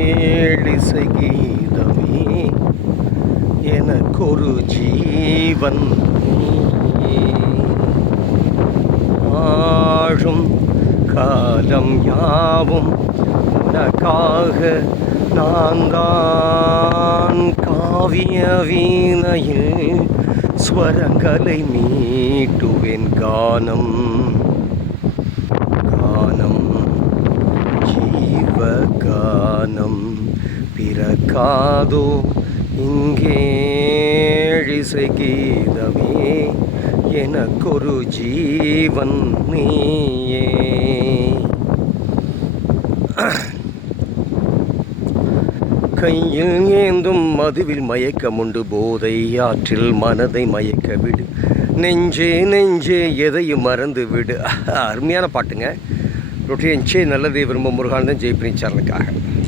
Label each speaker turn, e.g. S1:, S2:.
S1: கேளிசை கீதமே எனக்கொரு ஜீவன் நீயே. ஆழும் காலம் யாவும் உனக்காக நான் காவிய வீணையில் ஸ்வரங்களை மீட்டுவேன் கானம். கானம் ஜீவகா ஜீவகானம் பிறக்காதோ? இங்கே இசை கீதமே எனக்கொரு ஜீவன் நீயே. கையில் ஏந்தும் மதுவில் மயக்கமுண்டு போதை ஆற்றில் மனதை மயக்க விடு நெஞ்சே நெஞ்சே எதையும் மறந்து விடு அருமையான பாட்டுங்க. ரொட்டியன்ச்சே நல்லதே விரும்ப முருகானந்தன் ஜெய்பிரின் சேனலுக்காக